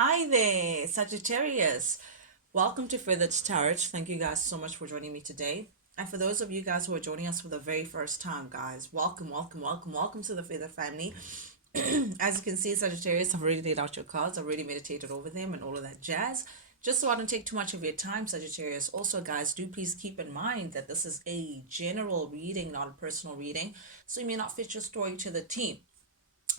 Hi there, Sagittarius. Welcome to Feathered Tarot. Thank you guys so much for joining me today. And for those of you guys who are joining us for the very first time, guys, welcome, welcome, welcome, welcome to the Feather family. As you can see, Sagittarius, I've already laid out your cards. I've already meditated over them and all of that jazz. Just so I don't take too much of your time, Sagittarius. Also, guys, do please keep in mind that this is a general reading, not a personal reading. So you may not fit your story to the T.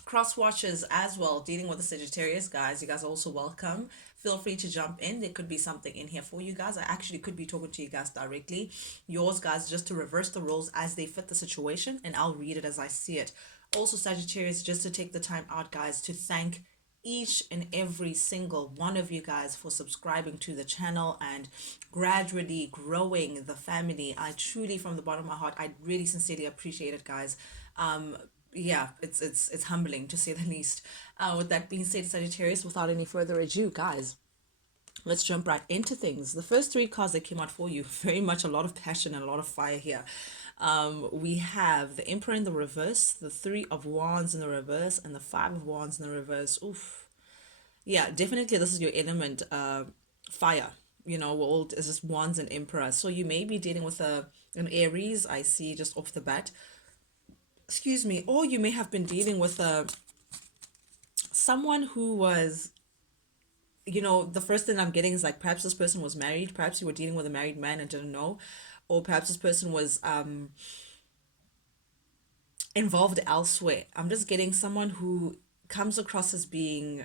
Cross watchers as well, dealing with the Sagittarius, guys, you guys are also welcome. Feel free to jump in. There could be something in here for you guys. I actually could be talking to you guys directly. Yours, guys, just to reverse the roles as they fit the situation, and I'll read it as I see it. Also, Sagittarius, just to take the time out, guys, to thank each and every single one of you guys for subscribing to the channel and gradually growing the family. I truly, from the bottom of my heart, I really sincerely appreciate it, guys. Yeah, it's humbling to say the least. With that being said, Sagittarius, without any further ado, guys, let's jump right into things. The first three cards that came out for you, very much a lot of passion and a lot of fire here. We have the Emperor in the reverse, the Three of Wands in the reverse, and the Five of Wands in the reverse. Oof. Yeah, definitely this is your element, fire. We're all it's just Wands and Emperor. So you may be dealing with an Aries, I see just off the bat. Excuse me. Or you may have been dealing with someone who was, the first thing I'm getting is like perhaps this person was married, perhaps you were dealing with a married man and didn't know, or perhaps this person was involved elsewhere. I'm just getting someone who comes across as being,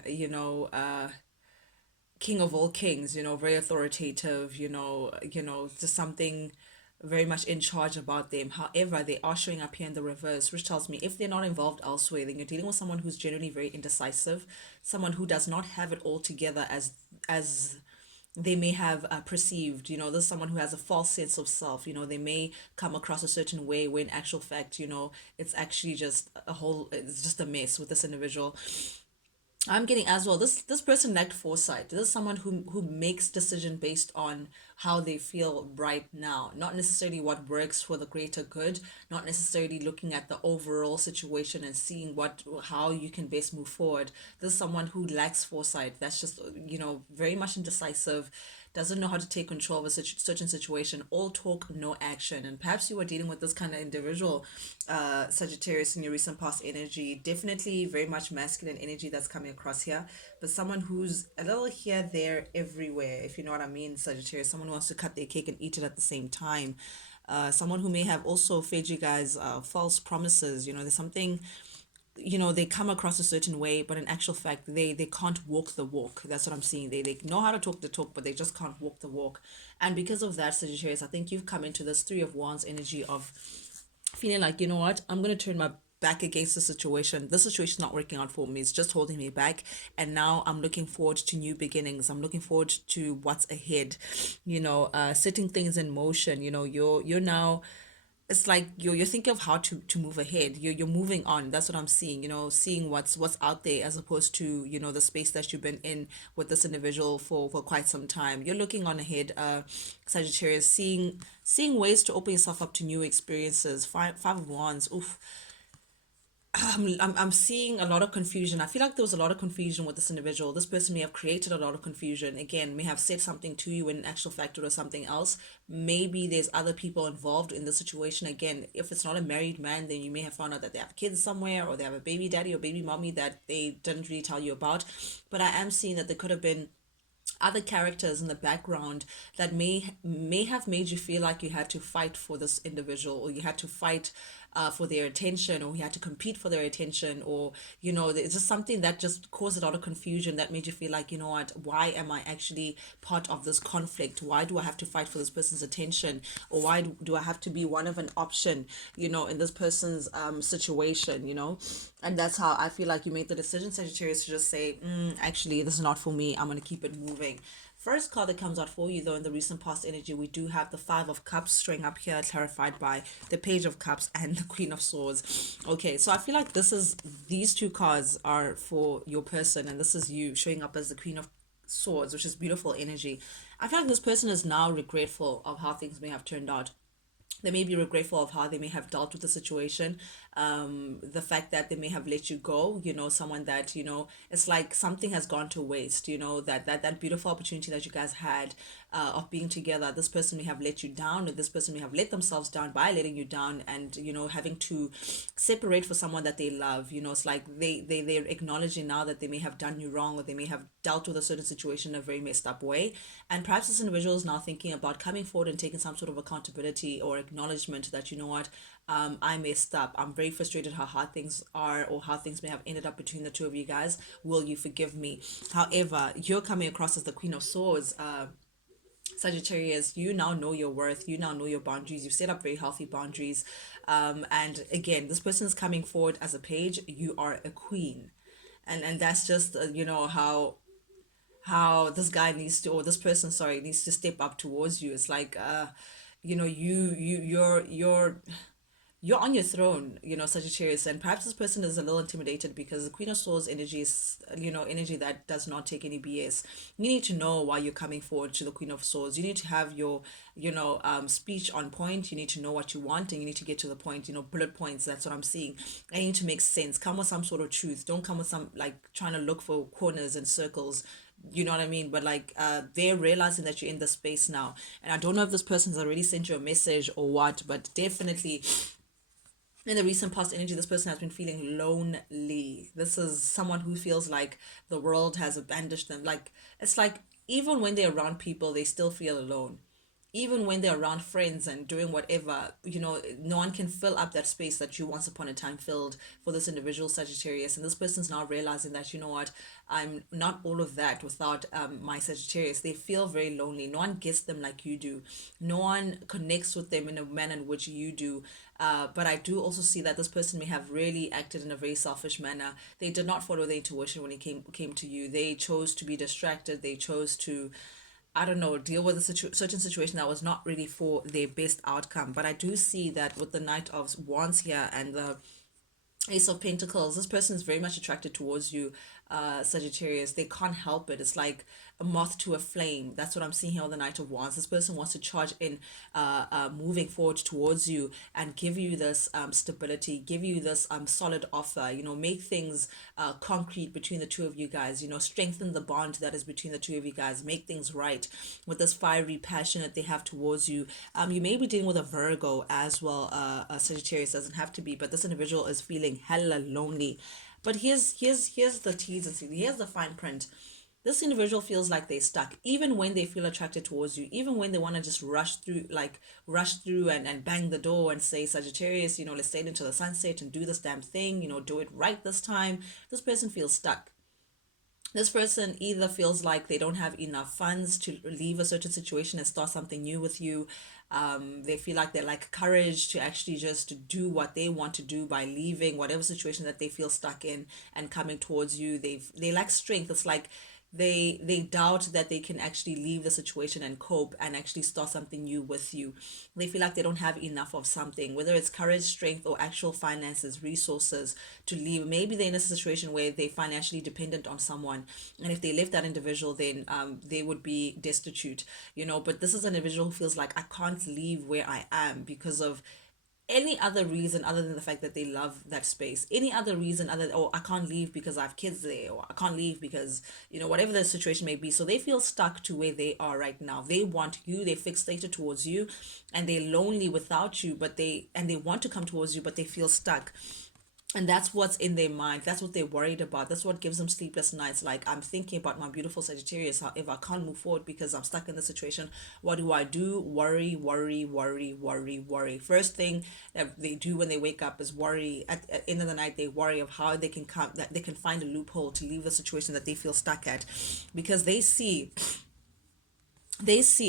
king of all kings, very authoritative, just something very much in charge about them. However, they are showing up here in the reverse, which tells me if they're not involved elsewhere, then you're dealing with someone who's generally very indecisive, someone who does not have it all together as they may have perceived. There's someone who has a false sense of self. They may come across a certain way when in actual fact, it's actually just it's just a mess with this individual. I'm getting as well. This person lacked foresight. This is someone who makes decision based on how they feel right now, not necessarily what works for the greater good, not necessarily looking at the overall situation and seeing how you can best move forward. This is someone who lacks foresight. That's just very much indecisive, doesn't know how to take control of a certain situation. All talk, no action. And perhaps you were dealing with this kind of individual, Sagittarius, in your recent past energy. Definitely very much masculine energy that's coming across here. But someone who's a little here, there, everywhere, if you know what I mean, Sagittarius. Someone who wants to cut their cake and eat it at the same time. Someone who may have also fed you guys false promises. There's something, they come across a certain way, but in actual fact they can't walk the walk. That's what I'm seeing. They know how to talk the talk, but they just can't walk the walk. And because of that, Sagittarius, I think you've come into this Three of Wands energy of feeling like, you know what, I'm going to turn my back against the situation. This situation's not working out for me. It's just holding me back. And now I'm looking forward to new beginnings. I'm looking forward to what's ahead. Setting things in motion. You're now, it's like you're thinking of how to move ahead. You're moving on. That's what I'm seeing. Seeing what's out there, as opposed to the space that you've been in with this individual for quite some time. You're looking on ahead, Sagittarius, seeing ways to open yourself up to new experiences. Five of Wands. Oof. I'm seeing a lot of confusion. I feel like there was a lot of confusion with this individual. This person may have created a lot of confusion. Again, may have said something to you when in actual fact it was something else. Maybe there's other people involved in the situation. Again, if it's not a married man, then you may have found out that they have kids somewhere, or they have a baby daddy or baby mommy that they didn't really tell you about. But I am seeing that there could have been other characters in the background that may have made you feel like you had to fight for this individual, or you had to fight for their attention, or you had to compete for their attention, or it's just something that just caused a lot of confusion that made you feel like, what, why am I actually part of this conflict? Why do I have to fight for this person's attention? Or why do I have to be one of an option, in this person's situation? And that's how I feel like you made the decision, Sagittarius, to just say, actually, this is not for me. I'm going to keep it moving. First card that comes out for you, though, in the recent past energy, we do have the Five of Cups showing up here, clarified by the Page of Cups and the Queen of Swords. Okay, so I feel like these two cards are for your person, and this is you showing up as the Queen of Swords, which is beautiful energy. I feel like this person is now regretful of how things may have turned out. They may be regretful of how they may have dealt with the situation. the fact that they may have let you go, someone that, it's like something has gone to waste, that beautiful opportunity that you guys had of being together. This person may have let you down, or this person may have let themselves down by letting you down, and having to separate for someone that they love. It's like they're acknowledging now that they may have done you wrong, or they may have dealt with a certain situation in a very messed up way, and perhaps this individual is now thinking about coming forward and taking some sort of accountability or acknowledgement that, what, I messed up. I'm very frustrated how hard things are, or how things may have ended up between the two of you guys. Will you forgive me? However, you're coming across as the Queen of Swords, Sagittarius. You now know your worth. You now know your boundaries. You've set up very healthy boundaries. And again, this person is coming forward as a page. You are a queen. And that's just, how this guy needs to, or this person, sorry, needs to step up towards you. It's like, you're on your throne, Sagittarius, and perhaps this person is a little intimidated because the Queen of Swords energy is, energy that does not take any BS. You need to know why you're coming forward to the Queen of Swords. You need to have your, speech on point. You need to know what you want, and you need to get to the point, bullet points. That's what I'm seeing. I need to make sense. Come with some sort of truth. Don't come with some, like, trying to look for corners and circles. You know what I mean? But like, they're realizing that you're in the space now, and I don't know if this person's already sent you a message or what, but definitely in the recent past energy, this person has been feeling lonely. This is someone who feels like the world has abandoned them. Like, it's like even when they're around people, they still feel alone. Even when they're around friends and doing whatever, no one can fill up that space that you once upon a time filled for this individual, Sagittarius. And this person's now realizing that, what, I'm not all of that without my Sagittarius. They feel very lonely. No one gets them like you do. No one connects with them in a manner in which you do. But I do also see that this person may have really acted in a very selfish manner. They did not follow their intuition when it came to you. They chose to be distracted. They chose to, I don't know, deal with a certain situation that was not really for their best outcome. But I do see that with the Knight of Wands here and the Ace of Pentacles, this person is very much attracted towards you, Sagittarius. They can't help it. It's like a moth to a flame. That's what I'm seeing here on the Knight of Wands. This person wants to charge in, moving forward towards you and give you this stability, give you this solid offer, make things concrete between the two of you guys, strengthen the bond that is between the two of you guys, make things right with this fiery passion that they have towards you. You may be dealing with a Virgo as well. A Sagittarius doesn't have to be, but this individual is feeling hella lonely. But here's the T's and C's. Here's the fine print. This individual feels like they're stuck, even when they feel attracted towards you, even when they want to just rush through and bang the door and say, Sagittarius, let's sail into the sunset and do this damn thing, do it right this time. This person feels stuck. This person either feels like they don't have enough funds to leave a certain situation and start something new with you. They feel like they lack courage to actually just do what they want to do by leaving whatever situation that they feel stuck in and coming towards you. They lack strength. It's like they doubt that they can actually leave the situation and cope and actually start something new with you. They feel like they don't have enough of something, whether it's courage, strength, or actual finances, resources to leave. Maybe they're in a situation where they're financially dependent on someone, and if they left that individual, then they would be destitute, but this is an individual who feels like, I can't leave where I am because of any other reason other than the fact that they love that space. Any other reason other than, oh, I can't leave because I have kids there, or I can't leave because, whatever the situation may be. So they feel stuck to where they are right now. They want you, they're fixated towards you, and they're lonely without you, but they want to come towards you, but they feel stuck. And that's what's in their mind. That's what they're worried about. That's what gives them sleepless nights. Like, I'm thinking about my beautiful Sagittarius. However, I can't move forward because I'm stuck in the situation. What do I do? Worry, worry, worry, worry, worry. First thing that they do when they wake up is worry. At the end of the night, they worry of how they can come, that they can find a loophole to leave the situation that they feel stuck at, because they see,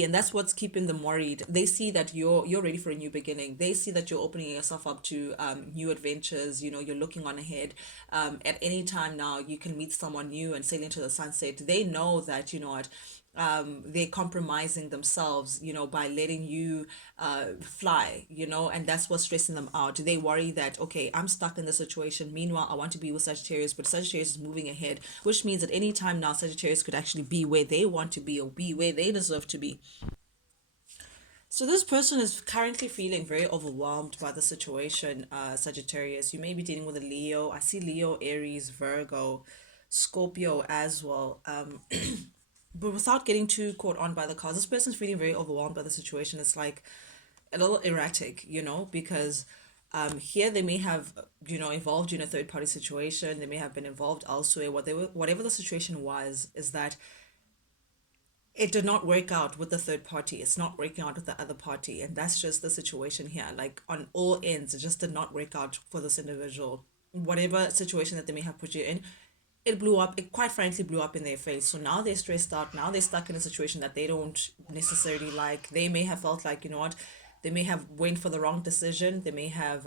and that's what's keeping them worried. They see that you're ready for a new beginning. They see that you're opening yourself up to new adventures. You're looking on ahead. At any time now, you can meet someone new and sail into the sunset. They know that, what, they're compromising themselves, by letting you fly, and that's what's stressing them out. They worry that, okay, I'm stuck in the situation. Meanwhile, I want to be with Sagittarius, but Sagittarius is moving ahead, which means at any time now, Sagittarius could actually be where they want to be, or be where they deserve to be. So this person is currently feeling very overwhelmed by the situation, Sagittarius. You may be dealing with a Leo. I see Leo, Aries, Virgo, Scorpio as well. But without getting too caught on by the cause, this person's feeling very overwhelmed by the situation. It's like a little erratic, because here they may have, involved in a third party situation. They may have been involved elsewhere. Whatever the situation was, is that it did not work out with the third party. It's not working out with the other party. And that's just the situation here. Like on all ends, it just did not work out for this individual. Whatever situation that they may have put you in, it blew up. It quite frankly blew up in their face. So now they're stressed out. Now they're stuck in a situation that they don't necessarily like. They may have felt like, they may have went for the wrong decision. They may have,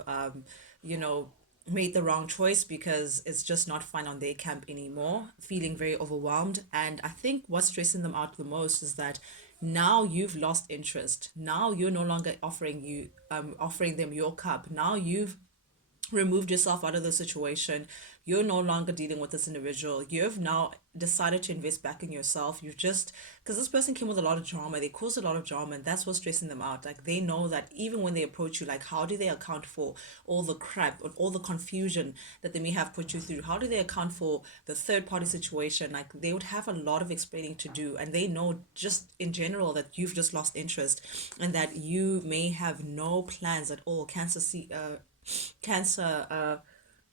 you know, made the wrong choice because it's just not fun on their camp anymore, feeling very overwhelmed. And I think what's stressing them out the most is that now you've lost interest. Now you're no longer offering them your cup. Now you've removed yourself out of the situation. You're no longer dealing with this individual. You've now decided to invest back in yourself. You've just, because this person came with a lot of drama, they caused a lot of drama, and that's what's stressing them out. Like they know that even when they approach you, like how do they account for all the crap or all the confusion that they may have put you through? How do they account for the third party situation? Like they would have a lot of explaining to do, and they know just in general that you've just lost interest and that you may have no plans at all. Cancer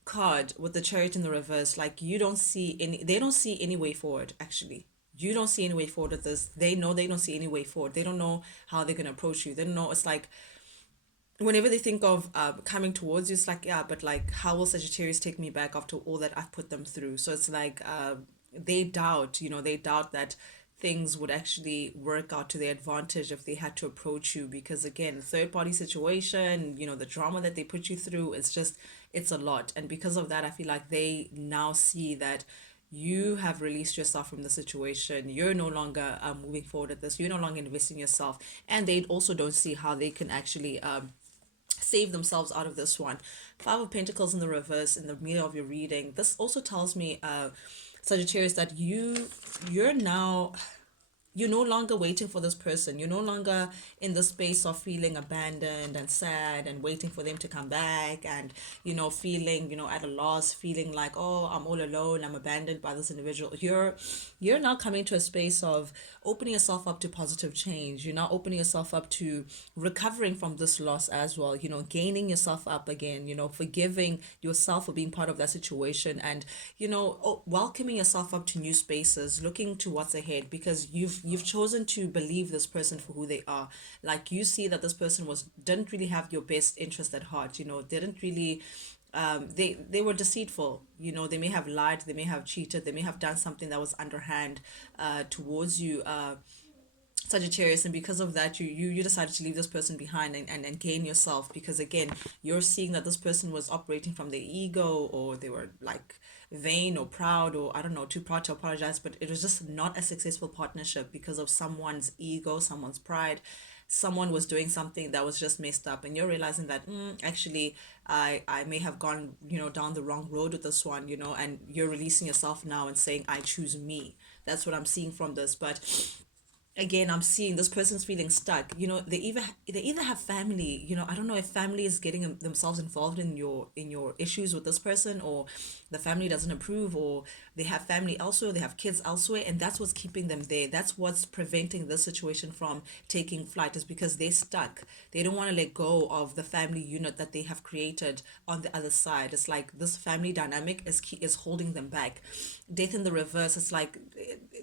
card with the chariot in the reverse, like you don't see any, they don't see any way forward. Actually, you don't see any way forward with this. They know they don't see any way forward. They don't know how they're gonna approach you. They don't know. It's like whenever they think of coming towards you, it's like, yeah, but like how will Sagittarius take me back after all that I've put them through? So it's like they doubt, they doubt that things would actually work out to their advantage if they had to approach you, because again, third party situation, the drama that they put you through, it's a lot. And because of that, I feel like they now see that you have released yourself from the situation. You're no longer moving forward at this. You're no longer investing in yourself, and they also don't see how they can actually save themselves out of this one. Five of Pentacles in the reverse in the middle of your reading. This also tells me, Sagittarius, that you're no longer waiting for this person. You're no longer in the space of feeling abandoned and sad and waiting for them to come back and, feeling, at a loss, feeling like, oh, I'm all alone, I'm abandoned by this individual. You're now coming to a space of opening yourself up to positive change. You're now opening yourself up to recovering from this loss as well, gaining yourself up again, forgiving yourself for being part of that situation, and, welcoming yourself up to new spaces, looking to what's ahead, because you've chosen to believe this person for who they are. Like you see that this person didn't really have your best interest at heart, didn't really they were deceitful. They may have lied, they may have cheated, they may have done something that was underhand towards you, Sagittarius, and because of that, you decided to leave this person behind, and gain yourself, because again, you're seeing that this person was operating from their ego, or they were like vain or proud, or I don't know, too proud to apologize, but it was just not a successful partnership because of someone's ego, someone's pride. Someone was doing something that was just messed up, and you're realizing that actually I may have gone down the wrong road with this one, and you're releasing yourself now and saying, I choose me. That's what I'm seeing from this. But again, I'm seeing this person's feeling stuck. They either have family. I don't know if family is getting themselves involved in your issues with this person, or the family doesn't approve, or they have family elsewhere, they have kids elsewhere, and that's what's keeping them there. That's what's preventing this situation from taking flight, is because they're stuck. They don't want to let go of the family unit that they have created on the other side. It's like this family dynamic is holding them back. Death in the reverse, it's like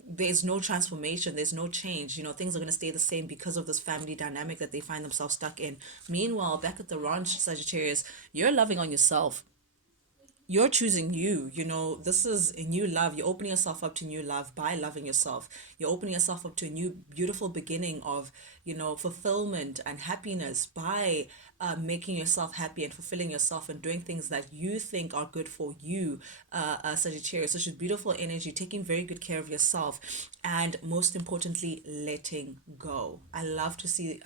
there's no transformation, there's no change. Things are going to stay the same because of this family dynamic that they find themselves stuck in. Meanwhile, back at the ranch, Sagittarius, you're loving on yourself. You're choosing this is a new love. You're opening yourself up to new love by loving yourself. You're opening yourself up to a new beautiful beginning of fulfillment and happiness by making yourself happy and fulfilling yourself and doing things that you think are good for you, Sagittarius. Such a beautiful energy, taking very good care of yourself, and most importantly, letting go. I love to see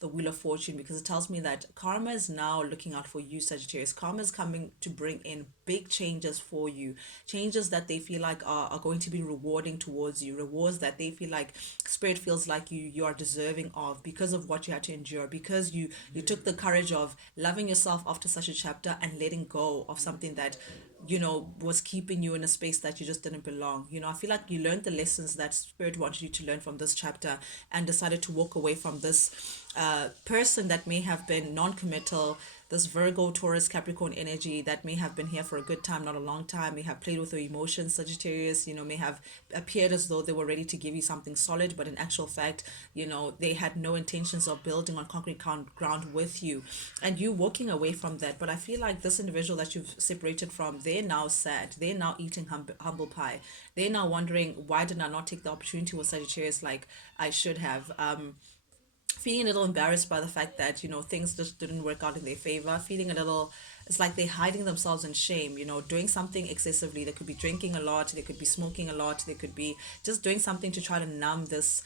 the Wheel of Fortune, because it tells me that karma is now looking out for you, Sagittarius. Karma is coming to bring in big changes for you, changes that they feel like are going to be rewarding towards you, rewards that they feel like spirit feels like you are deserving of, because of what you had to endure, because you took the courage of loving yourself after such a chapter and letting go of something that was keeping you in a space that you just didn't belong. I feel like you learned the lessons that spirit wanted you to learn from this chapter, and decided to walk away from this person that may have been non-committal, this Virgo, Taurus, Capricorn energy that may have been here for a good time, not a long time, may have played with your emotions, Sagittarius, may have appeared as though they were ready to give you something solid, but in actual fact, they had no intentions of building on concrete ground with you, and you walking away from that. But I feel like this individual that you've separated from, they're now sad, they're now eating humble pie, they're now wondering, why did I not take the opportunity with Sagittarius like I should have? Feeling a little embarrassed by the fact that things just didn't work out in their favor, feeling a little, it's like they're hiding themselves in shame, doing something excessively. They could be drinking a lot, they could be smoking a lot, they could be just doing something to try to numb this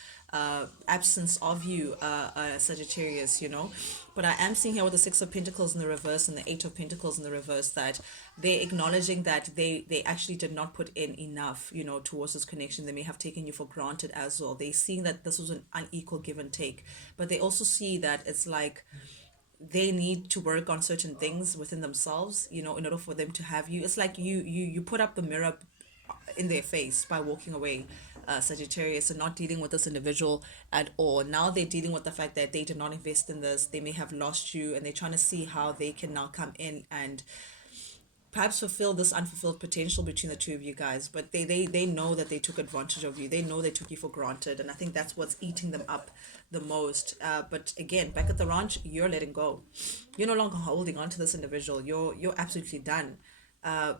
absence of you, Sagittarius. But I am seeing here with the Six of Pentacles in the reverse and the Eight of Pentacles in the reverse, that they're acknowledging that they actually did not put in enough, towards this connection. They may have taken you for granted as well. They're seeing that this was an unequal give and take, but they also see that it's like they need to work on certain things within themselves, in order for them to have you. It's like you put up the mirror in their face by walking away, Sagittarius, and not dealing with this individual at all. Now they're dealing with the fact that they did not invest in this. They may have lost you, and they're trying to see how they can now come in and perhaps fulfill this unfulfilled potential between the two of you guys. But they know that they took advantage of you, they know they took you for granted, and I think that's what's eating them up the most. But again, back at the ranch, you're letting go. You're no longer holding on to this individual. You're absolutely done.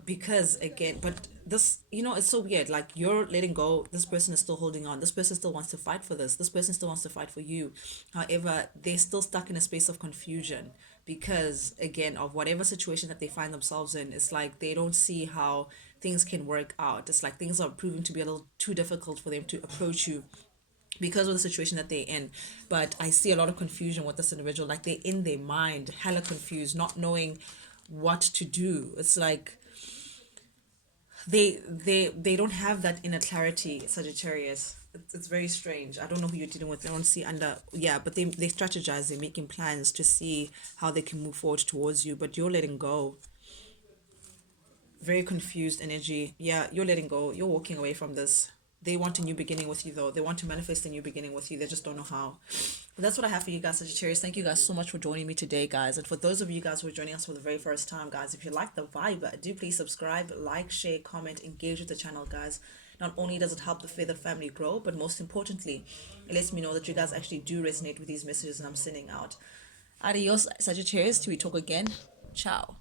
Because again, but this, it's so weird, like you're letting go, this person is still holding on, this person still wants to fight for this person still wants to fight for you. However, they're still stuck in a space of confusion, because again, of whatever situation that they find themselves in, it's like they don't see how things can work out. It's like things are proving to be a little too difficult for them to approach you because of the situation that they're in. But I see a lot of confusion with this individual, like they're in their mind hella confused, not knowing what to do. It's like they don't have that inner clarity, Sagittarius. It's very strange. I don't know who you're dealing with. I don't see under, yeah, but they strategize, they're making plans to see how they can move forward towards you, but you're letting go. Very confused energy. Yeah, you're letting go, you're walking away from this. They want a new beginning with you, though. They want to manifest a new beginning with you, they just don't know how. But that's what I have for you guys, Sagittarius. Thank you guys so much for joining me today, guys. And for those of you guys who are joining us for the very first time, guys, if you like the vibe, do please subscribe, like, share, comment, engage with the channel, guys. Not only does it help the Feather family grow, but most importantly, it lets me know that you guys actually do resonate with these messages that I'm sending out. Adios, Sagittarius, till we talk again. Ciao.